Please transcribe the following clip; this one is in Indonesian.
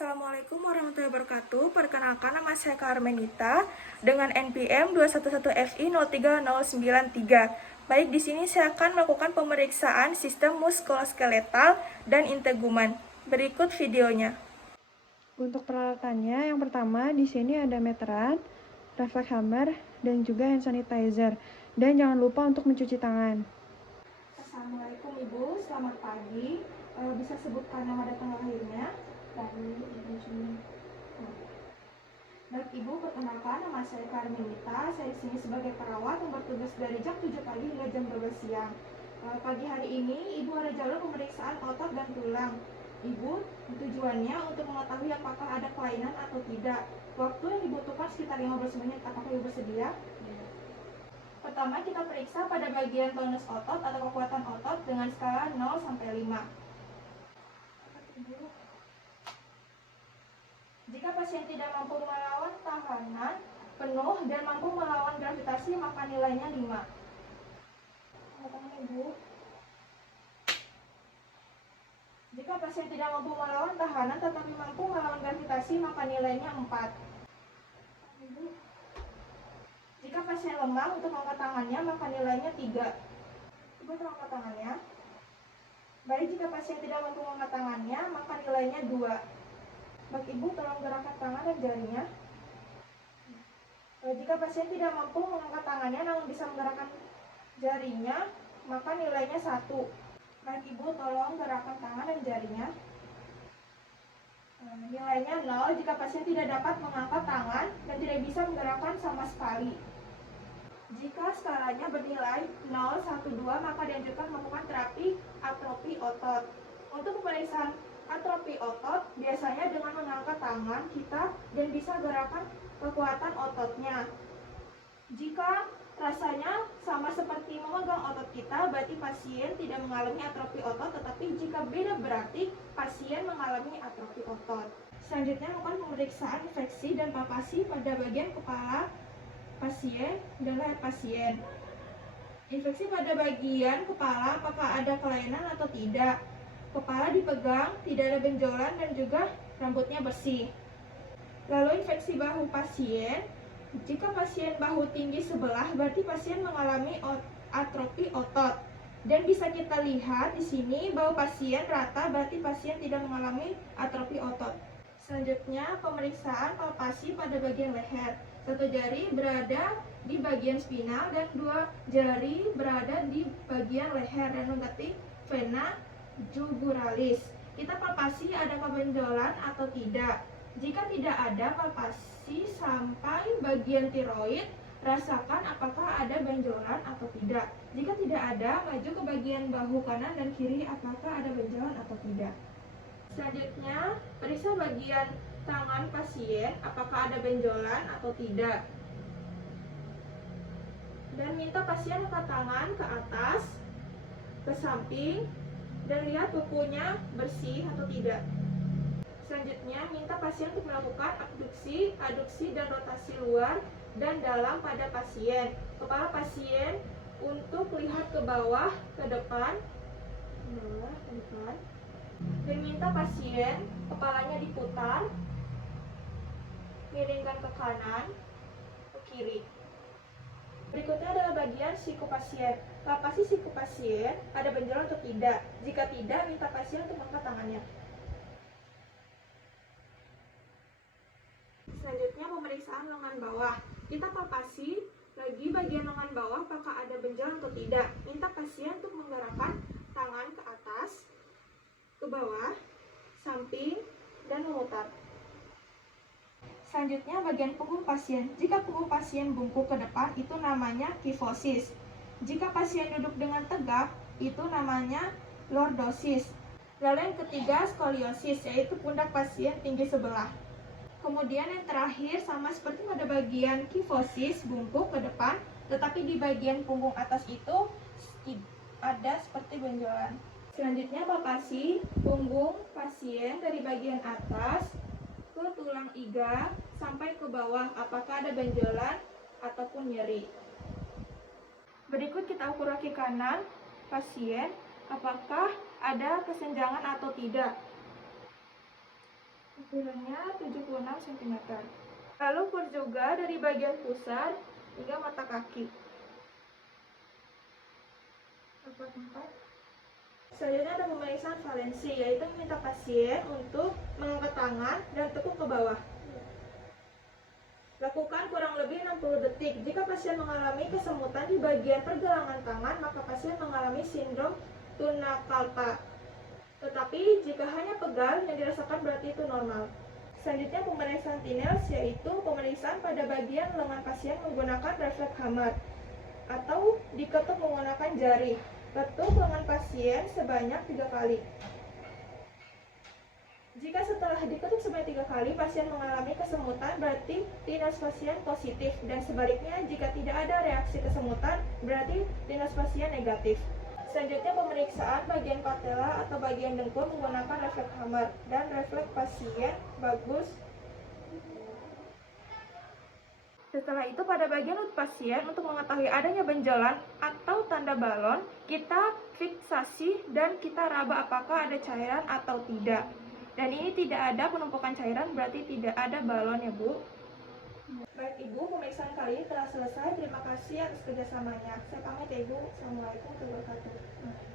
Assalamualaikum warahmatullahi wabarakatuh. Perkenalkan, nama saya Karmenita dengan NPM 211FI03093. Baik, di sini saya akan melakukan pemeriksaan sistem muskuloskeletal dan integumen. Berikut videonya. Untuk peralatannya, yang pertama di sini ada meteran, refleks hammer, dan juga hand sanitizer. Dan jangan lupa untuk mencuci tangan. Assalamualaikum Ibu, selamat pagi. Bisa sebutkan nama dan tanggal lahirnya? Baik Ibu, perkenalkan, nama saya Karmenita. Saya di sini sebagai perawat yang bertugas dari jam 7 pagi hingga jam 12 siang. Pagi hari ini Ibu ada jalur pemeriksaan otot dan tulang. Ibu, tujuannya untuk mengetahui apakah ada kelainan atau tidak. Waktu yang dibutuhkan sekitar 15 menit. Apakah Ibu bersedia? Pertama, kita periksa pada bagian tonus otot atau kekuatan otot dengan skala 0 sampai 5. Jika pasien tidak mampu melawan tekanan penuh dan mampu melawan gravitasi, maka nilainya 5. Jika pasien tidak mampu melawan tekanan tetapi mampu melawan gravitasi, maka nilainya 4. Jika pasien lemah untuk mengangkat tangannya, maka nilainya 3. Coba angkat tangannya. Baik, jika pasien tidak mampu mengangkat tangannya, maka nilainya 2. Baik Ibu, tolong gerakkan tangan dan jarinya. Jika pasien tidak mampu mengangkat tangannya namun bisa menggerakkan jarinya, maka nilainya 1. Baik Ibu, tolong gerakkan tangan dan jarinya. Nilainya 0 jika pasien tidak dapat mengangkat tangan dan tidak bisa menggerakkan sama sekali. Jika skalanya bernilai 0, 1, 2, maka dianjurkan melakukan terapi atrofi otot. Untuk pemeriksaan atrofi otot, biasanya dengan mengangkat tangan kita dan bisa gerakan kekuatan ototnya. Jika rasanya sama seperti memegang otot kita, berarti pasien tidak mengalami atrofi otot, tetapi jika beda berarti pasien mengalami atrofi otot. Selanjutnya melakukan pemeriksaan infeksi dan palpasi pada bagian kepala pasien dan leher pasien. Infeksi pada bagian kepala, apakah ada kelainan atau tidak? Kepala dipegang, tidak ada benjolan dan juga rambutnya bersih. Lalu infeksi bahu pasien, jika pasien bahu tinggi sebelah, berarti pasien mengalami atrofi otot. Dan bisa kita lihat di sini bahu pasien rata, berarti pasien tidak mengalami atrofi otot. Selanjutnya pemeriksaan palpasi pada bagian leher. 1 jari berada di bagian spinal dan 2 jari berada di bagian leher dan mendekati vena juguralis. Kita palpasi adakah benjolan atau tidak. Jika tidak ada, palpasi sampai bagian tiroid, rasakan apakah ada benjolan atau tidak. Jika tidak ada, maju ke bagian bahu kanan dan kiri apakah ada benjolan atau tidak. Selanjutnya, periksa bagian tangan pasien apakah ada benjolan atau tidak. Dan minta pasien angkat tangan ke atas, ke samping, dan lihat kukunya bersih atau tidak. Selanjutnya, minta pasien untuk melakukan abduksi, aduksi, dan rotasi luar dan dalam pada pasien. Kepala pasien untuk lihat ke bawah, ke depan, dan minta pasien kepalanya diputar, miringkan ke kanan, ke kiri. Berikutnya adalah bagian siku pasien. Palpasi siku pasien ada benjolan atau tidak. Jika tidak, minta pasien untuk mengangkat tangannya. Selanjutnya pemeriksaan lengan bawah. Kita palpasi lagi bagian lengan bawah apakah ada benjolan atau tidak. Minta pasien untuk menggerakkan tangan ke atas, ke bawah, samping, dan memutar. Selanjutnya bagian punggung pasien. Jika punggung pasien bungkuk ke depan, itu namanya kifosis. Jika pasien duduk dengan tegak, itu namanya lordosis. Lalu yang ketiga skoliosis, yaitu pundak pasien tinggi sebelah. Kemudian yang terakhir sama seperti pada bagian kifosis, bungkuk ke depan, tetapi di bagian punggung atas itu ada seperti benjolan. Selanjutnya palpasi punggung pasien dari bagian atas ke tulang iga sampai ke bawah, apakah ada benjolan ataupun nyeri. Berikut kita ukur kaki kanan pasien, apakah ada kesenjangan atau tidak. Ukurannya 76 cm. Lalu ukur juga dari bagian pusar hingga mata kaki. Selanjutnya ada pemeriksaan valensi, yaitu meminta pasien untuk mengangkat tangan dan tekuk ke bawah. Lakukan kurang lebih 60 detik. Jika pasien mengalami kesemutan di bagian pergelangan tangan, maka pasien mengalami sindrom Tunakalpa. Tetapi jika hanya pegal yang dirasakan berarti itu normal. Selanjutnya pemeriksaan Tinels, yaitu pemeriksaan pada bagian lengan pasien menggunakan refleks hammer atau diketuk menggunakan jari. Ketuk lengan pasien sebanyak 3 kali. Jika setelah diketuk sebanyak 3 kali pasien mengalami kesemutan, berarti Tinels pasien positif, dan sebaliknya jika tidak ada reaksi kesemutan berarti Tinels pasien negatif. Selanjutnya pemeriksaan bagian patella atau bagian dengkul menggunakan refleks hammer, dan refleks pasien bagus. Setelah itu pada bagian lutut pasien, untuk mengetahui adanya benjolan atau tanda balon, kita fiksasi dan kita raba apakah ada cairan atau tidak. Dan ini tidak ada penumpukan cairan, berarti tidak ada balon ya Bu. Baik Ibu, pemeriksaan kali ini telah selesai. Terima kasih atas kerjasamanya. Saya pamit ya Ibu. Assalamualaikum warahmatullahi wabarakatuh.